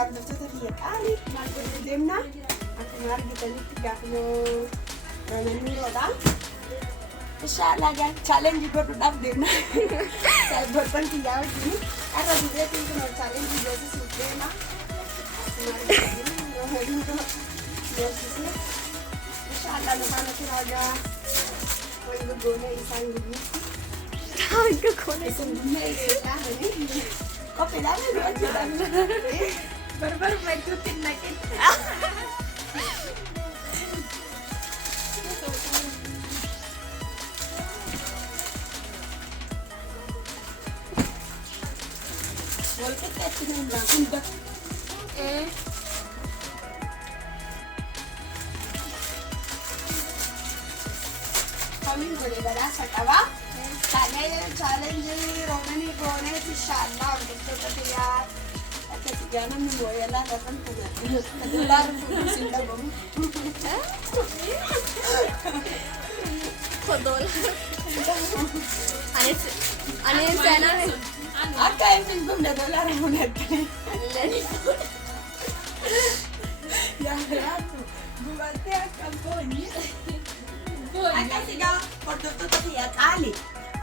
hordoftoota biyya qaalii maal godhuu deemna akkuma argitanitti gaafuma ramaniiroodha. Inshaallah gaa chaalenjii godhuudhaaf deemna. Saayibbartan kiyyaa wajjin irra dureetiin kun chaalenjii beeksisuuf deema. Akkuma argitanii ramaniiroo beeksisne. Inshaallah nu faana turaa gaa wanga goonee isaan gurguutti. Hanga kone Isin gummee isaanii qophiidhaan nu hojjetan. barbar baituutti naqin. Wal qixxeetti naan hunda. Kamiin godhee badhaasa qabaa. Challenge Romanii gooneet inshaallah hordoftoota biyyaa akka sigaanamni mooyalaa lafan kana doolaara fuudhuus hin dhabamu. Ani sana Akka hin gumne doolaara fuudhattee. Yaatu gubattee akka boonye. Akka sigaa hordoftoota biyyaa qaali.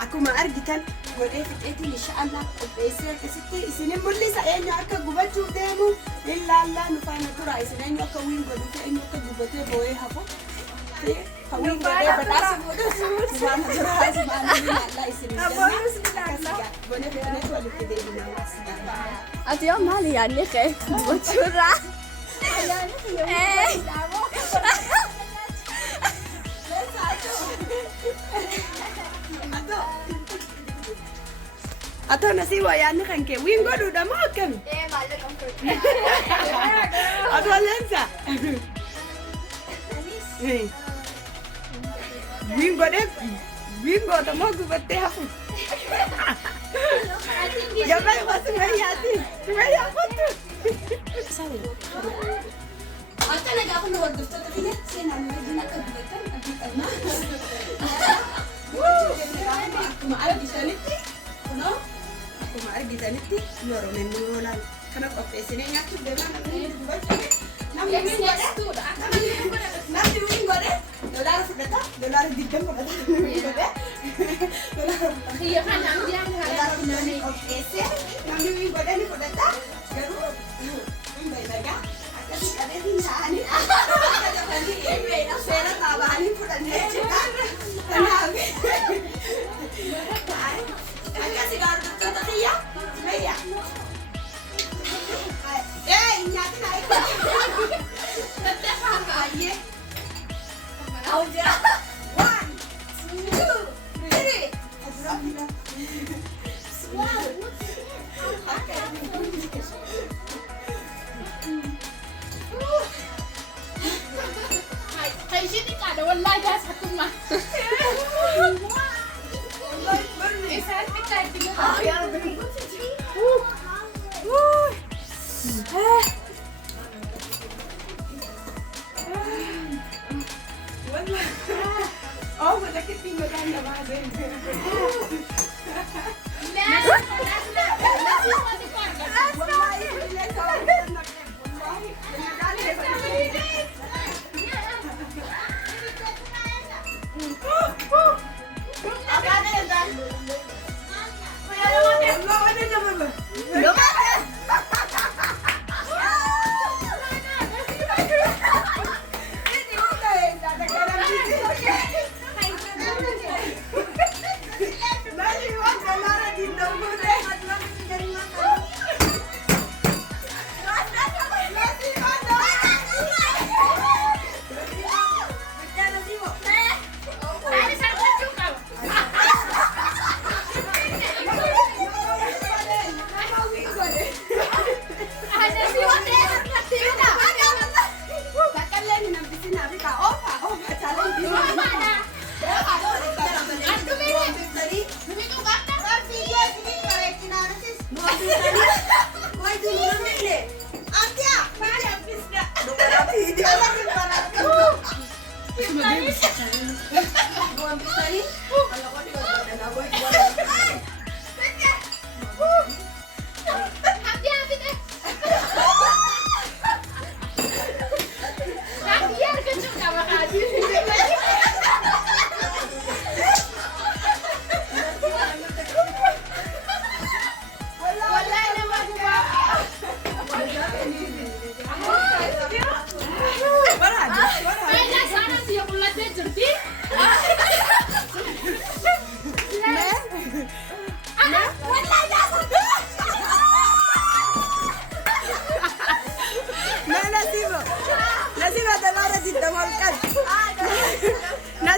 Akkuma argitan godhee fixeetiin inshaallah qopheessee akkasitti isinin mul'isa eenyu akka gubachuuf deemu ilaallaa nu faana tura isin eenyu akka wiin godhuu fi eenyu akka gubatee boo'ee hafu kan wiin godhee badhaasa fuudhus nu faana tura asumaan ilaallaa isin jenna godhee fixeetu walitti deebina. ati yoo maali yaadne ka'e gochuurraa? Atau nasi wayang kan ke wing gua udah makan. Malu kamu. Atau lensa. Wing gua deh. Wing gua tuh mau gua teh apa? Ya baik masuk aja sih. Cuma ya apa tuh? Atau lagi aku nunggu tuh tapi ya sih namanya gina kebutuhan aku karena. Aku mau di sana sih. No? Akkuma argitanitti Oromoon kana qopheessinee nyaachuuf deemaa namni gubachuu namni wiin godhe doolaara fudhata doolaara 20 fudhata wiin godhe doolaara qopheessee namni wiin godhe ni fudhata garuu hin baay'inagaa akkasii qabeetiin ta'anii seera taaba'anii fudhannee jechuudha kanaaf Kasih gardu kata dia, saya. Ingat naik. Tetap aja. Aja. 1, 2, 3. Wow. Hai sini kada wallahi dah satu mah. Oh, udah ketinggalan dah bahasa.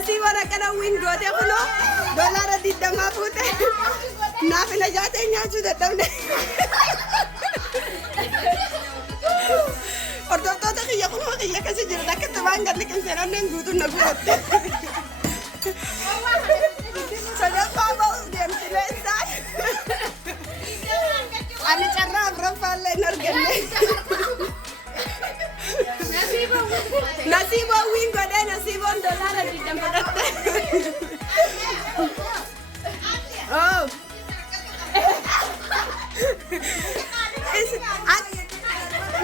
nasiiba kana wingootee kunoo doolaara 20 fuute naaf na jaatee nyaachuu dadhabne. Hordoftoota kiyya kunoo kiyya kasi jirta akka tabaan galli qinseeronneen guutuun na guutte. Sadaffaa ba'uuf deemti leessaan. Ani carraa afuraffaallee hin arganne. Nasiiboo wiin godhee nasiiboon doolaara 20 fudhatte.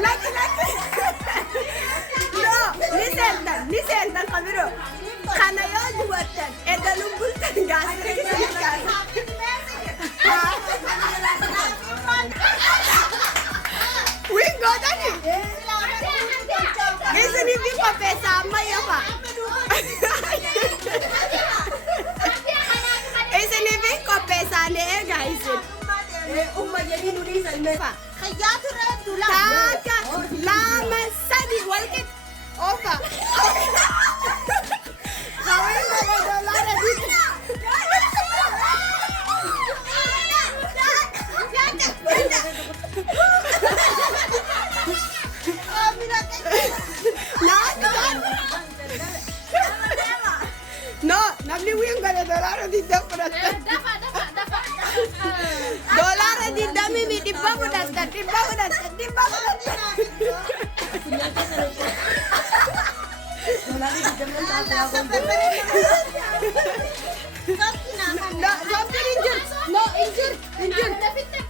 Laki. No, ni seentan kabiro. Kana yoo duwwattan eegaluun bultan gaasirri isin kaasa. Wiin godhani. Isiniif hin qopheessa ammayya fa'a. Isiniif hin qopheessaan eegaa isin. Takka lama sadi walqixxe ofa. Haween baga doolaara No, namni wiin godhe doolaara 20 fudhatte. Doolaara 20 mi dhibba fudhatte.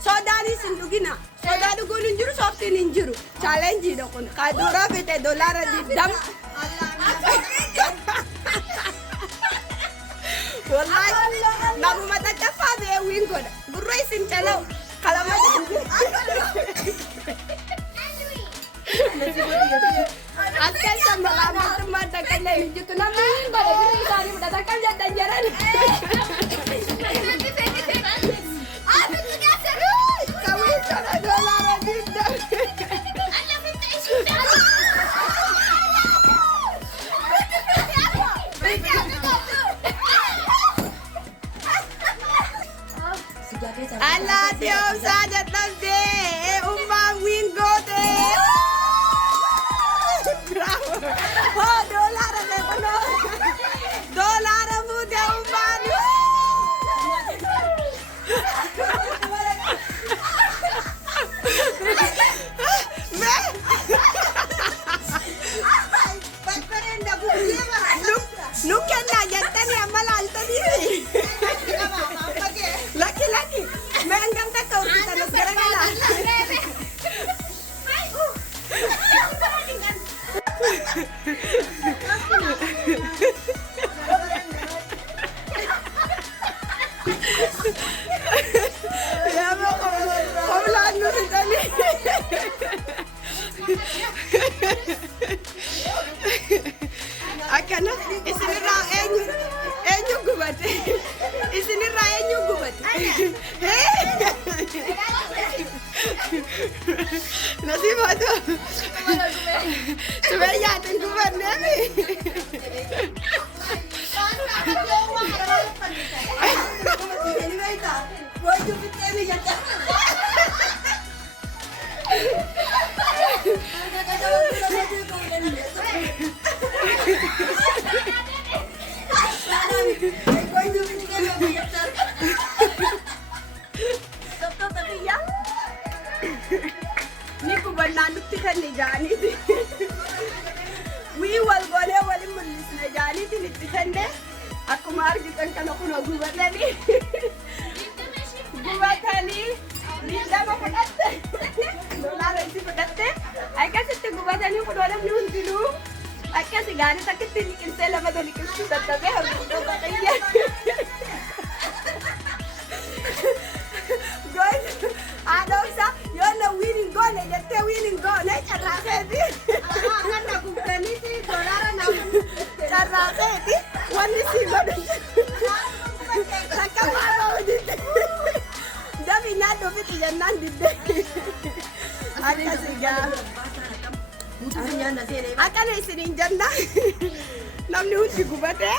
Sodaanis hin dhugina. Sodaa dhuguun hin jiru, sooftiin hin jiru. Chaalenjiidha kun. Kaduraa fite doolaara 20. Wallahi namuma tattaffaa bee wiin godha. Gurra isin calaw. Kalama Akkasa malaamaltummaa takkaillee hin jirtu. Namni wiin godha birrii isaanii fudhata akkam jedhan jedhan. Kawii tola doolaara 20. Allah Dios saja tambe umma win gote. Bravo. Oh dolar de kono. Dolar muda umma. Me. Patparenda budiya. Nukena yattani amal altani. Laki. Merenggang tak kau kita nak sekarang lah. Ya mau kau lalu sekali. Akana isini ra enyu gubat. Isini ra enyu gubat. Nasib ada. Sebenarnya tunggu mana ni? Ni kubanaan nuti kan ni jani ti. Wii wal gole wali mulis na jani ti nitti kande. Aku margitan kan aku na gubatani. Gubatani. Linda mo padatte. Dolar isi padatte. Ay kasi ti gubatani ko dolam ni untilu. Ay kasi gani takit ti kinsela madali kinsu tatabe harus ko kaya. Good. Ada usah, yo na winning goal, jette winning goal, na charake di. Kan aku berani sih, dolara na. Charake di, wani si badan. Kakak mau di. Dami na do fit jangan di de. Ada siga. Akan isi jangan. Namni uti gubate.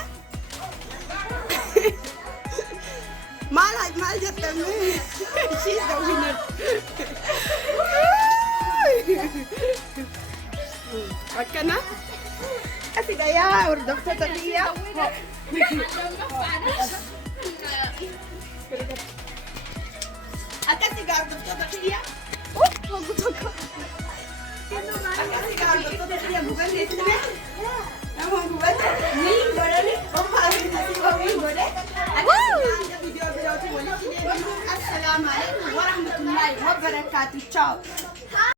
maal jettan she's the winner akkana asiga yaa hordoftoota biyya akkasiga hordoftoota biyya akkasiga hordoftoota biyya buganneessine nama gubate ni godhani omma asirratti waliin godhe akkasiga viidiyoo birootiin walitti deemnu assalaamu alaikum warahmatullahi wabarakaatu ciao